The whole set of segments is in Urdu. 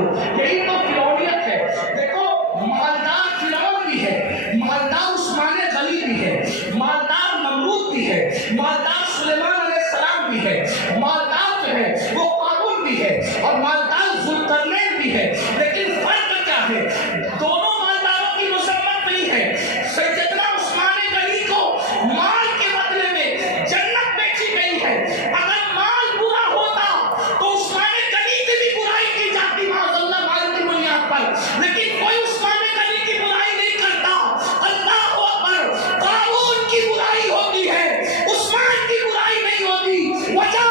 ہو. یہی تو فرعونیت ہے. دیکھو مالدار فرعون بھی ہے, مالدار عثمان غنی بھی ہے, مالدار نمرود بھی ہے, مالدار سلیمان علیہ السلام بھی ہے, مالدار جو ہے وہ قارون بھی ہے, اور مالدار ذوالقرنین بھی ہے. لیکن فرق کیا ہے؟ دونوں مالداروں کی مذمت نہیں ہے. سیدنا عثمان غنی کو مال کے بدلے میں جنت بیچی گئی ہے. اگر مال برا ہوتا تو عثمان غنی کی بھی برائی کی جاتی معاذ اللہ مال کی بنیاد پر. لیکن کوئی عثمان غنی کی برائی نہیں کرتا. اللہ اکبر. قارون کی برائی ہوتی ہے, عثمان کی برائی نہیں ہوتی. وجہ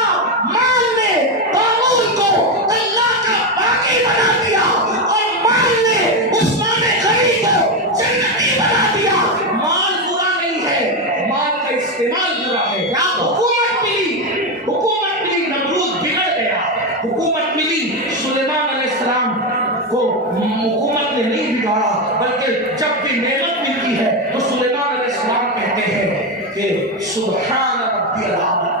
مال نے قارون کو اللہ کا باقی بنا دیا, اور مال نے عثمان غنی کو جنتی بنا دیا. مال برا نہیں ہے, مال کا استعمال برا ہے. حکومت ملی نمرود بگڑ گیا. حکومت ملی سلیمان علیہ السلام کو, حکومت نے نہیں بگاڑا, بلکہ جب بھی نعمت ملتی ہے تو سلیمان علیہ السلام کہتے ہیں کہ سبحان ربی الاعلی.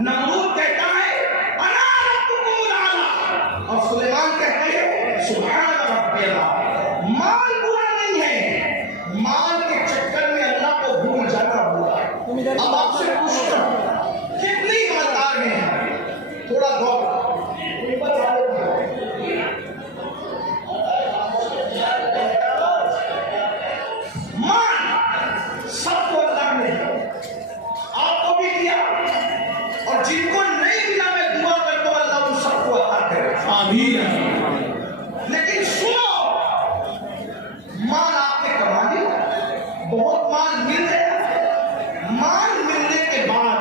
نمرود کہتا ہے انا ربکم الاعلی, اور سلیمان کہتے ہیں سبحان ربی الاعلی. مال برا نہیں ہے, مال کے چکر میں اللہ کو بھول جانا برا ہے. اب آپ سے پوچھتا ہوں کتنی مالدار ہیں؟ تھوڑا غور مال سب کو اللہ نے آپ کو بھی دیا, اور جن کو نہیں دیا میں دعا کرتا ہوں اللہ ان سب کو عطا کرے. آمین. لیکن سنو, مال آپ نے کما لیا, بہت مال مل گیا. مال ملنے کے بعد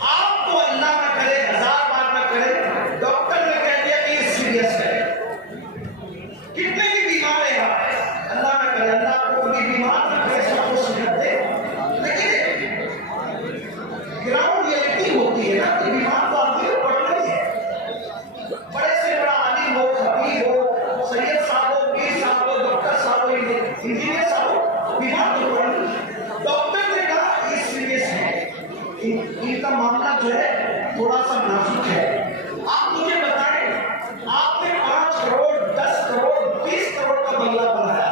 آپ کو اللہ نہ کرے, 1000 بار نہ کرے, ڈاکٹر نے کہہ دیا کہ یہ سیریس ہے. کتنے بھی بیمار ہیں آپ, اللہ نہ کرے, اللہ کو کوئی بیمار نہ کرے, سب کو صحت دے. لیکن گراؤنڈ ریئلٹی ہوتی ہے نا کہ بیمار تو آدمی کو پڑنا ہی ہے. بڑے سے بڑا عالم ہو, خطیب ہو, سید صاحب ہو, پیر صاحب ہو, ڈاکٹر صاحب ہو, انجینئر صاحب ہو, بیمار تو پڑنا ہی. ڈاکٹر نے کہا یہ سیریس ہے, ان کا معاملہ جو ہے تھوڑا سا نازک ہے. آپ مجھے بتائیں, آپ نے 5 کروڑ 10 کروڑ 20 کروڑ کا بنگلہ بنایا,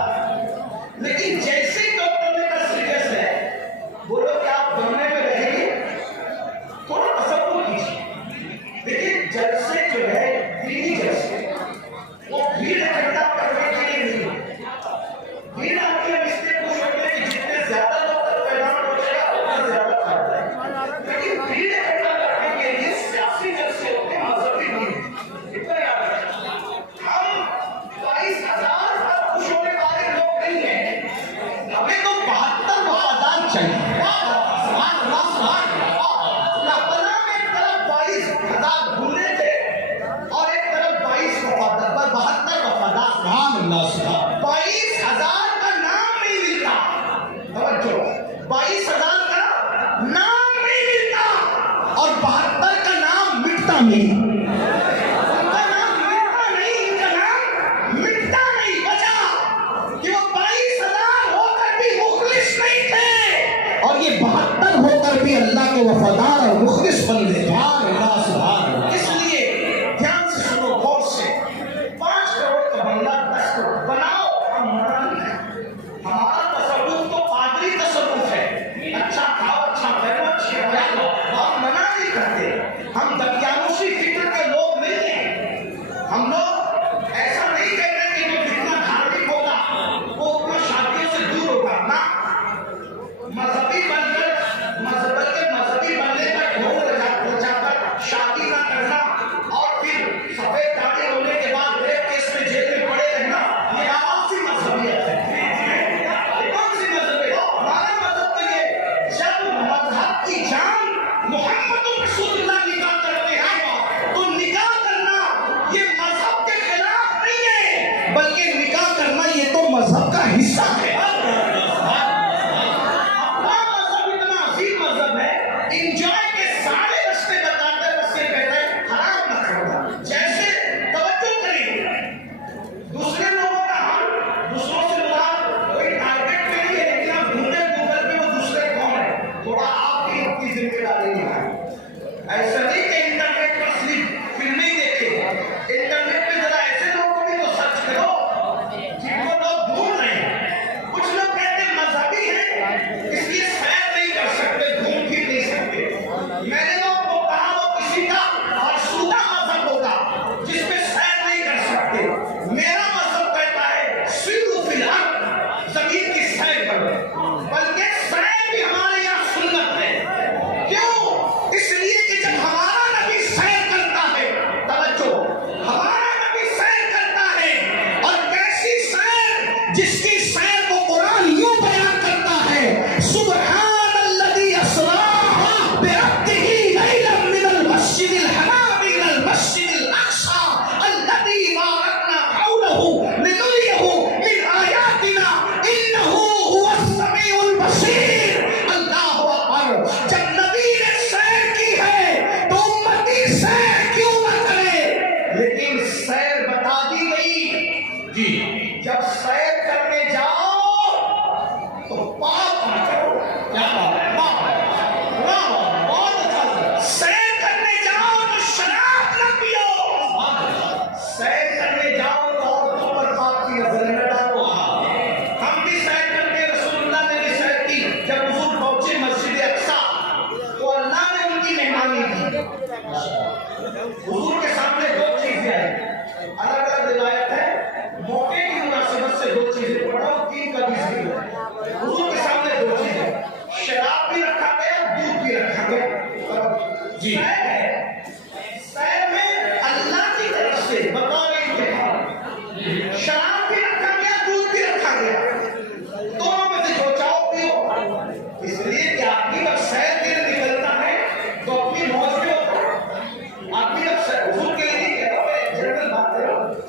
لیکن جیسے ڈاکٹر نے کہا سیریس ہے, بولو کہ آپ بننے میں رہیں گے؟ تھوڑا تصور کیجیے. لیکن جلسے جو ہے دینی جلسے, وہ بھیڑ اکٹھا کرنے کے لیے نہیں. بھیڑ آپ کے اس لیے خوش ہوتے ہیں کہ جتنے زیادہ ڈاکٹر پیغام پہنچے گا اتنا زیادہ فائدہ ہے. لیکن بھیڑ اکٹھا کرنے کے لیے سیاسی جلسے ہوتے ہیں, مذہبی نہیں. اتنا یاد رکھیں, ہم 22,000 پر خوش ہونے والے لوگ نہیں ہیں. ہمیں تو 72 وفادار چاہیے. ربنا میں ایک طرف 22,000 بھولے تھے اور ایک طرف 22 وفادار, 72 وفادار. سبحان اللہ. 22,000 کا نام نہیں ملتا. توجہ, 22,000 کا نام نہیں ملتا اور 72 کا نام مٹتا نہیں. ان کا نام مٹتا نہیں, ان کا نام مٹتا نہیں. وجہ کہ وہ 22,000 ہو کر بھی مخلص نہیں تھے, اور یہ 72 ہو کر بھی اللہ کے وفادار اور مخلص بن گئے. سبحان اللہ. سبحان اللہ. اس لیے دھیان سے سنو, غور سے. 5 کروڑ کا بنگلہ 10 کروڑ بناؤ, ہم منع نہیں ہے. ہمارا تصرف تو پادری تصرف ہے, اچھا کھاؤ, اچھا پہنو, اچھی حیا لو, ہم منع نہیں کرتے. ہم دقیانوسی فکر کے لوگ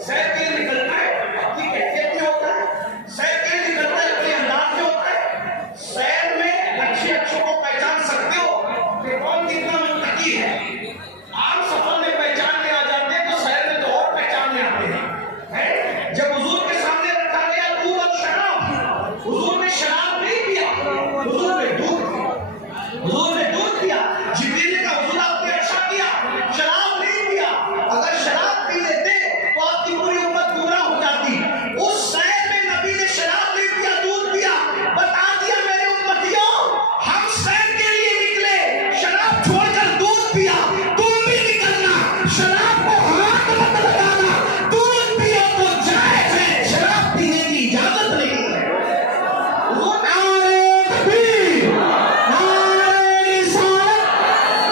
شہد تیل نکلتا ہے اپنی کیفیت میں ہوتا ہے، شہد تیل نکلتا ہے اپنے انداز میں ہوتا ہے. شہد میں اچھے اچھوں کو پہچان سکتے ہو کہ کون کتنا منتقی ہے. عام سفر میں پہچان میں آ جاتے ہیں تو شہر میں تو اور پہچان میں آتے ہیں. جب حضور کے سامنے رکھا گیا دودھ اور شراب، حضور نے شراب نہیں پیا، حضور نے دودھ پیا. حضور نے دودھ پیا. جبریل کا حضور آپ نے اچھا کیا، شراب نہیں پیا. اگر شراب پی لیتے تو آپ کی پوری امت گمراہ ہو جاتی. اس شہر میں نبی نے شراب نہیں پیا، دودھ پیا. بتا دیا میرے امتیوں، ہم شہر کے لیے نکلے، شراب چھوڑ کر دودھ پیا. تم بھی نکلنا، شراب کو ہاتھ مت لگانا. دودھ پیو تو جائز ہے، شراب پینے کی اجازت نہیں ہے. حضور نے نعرہ تکبیر، نعرہ رسالت،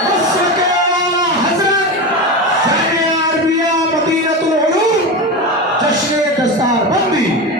مسلک اعلیٰ حضرت جامعہ عربیہ مدینہ العلوم، جشن دستار بندی.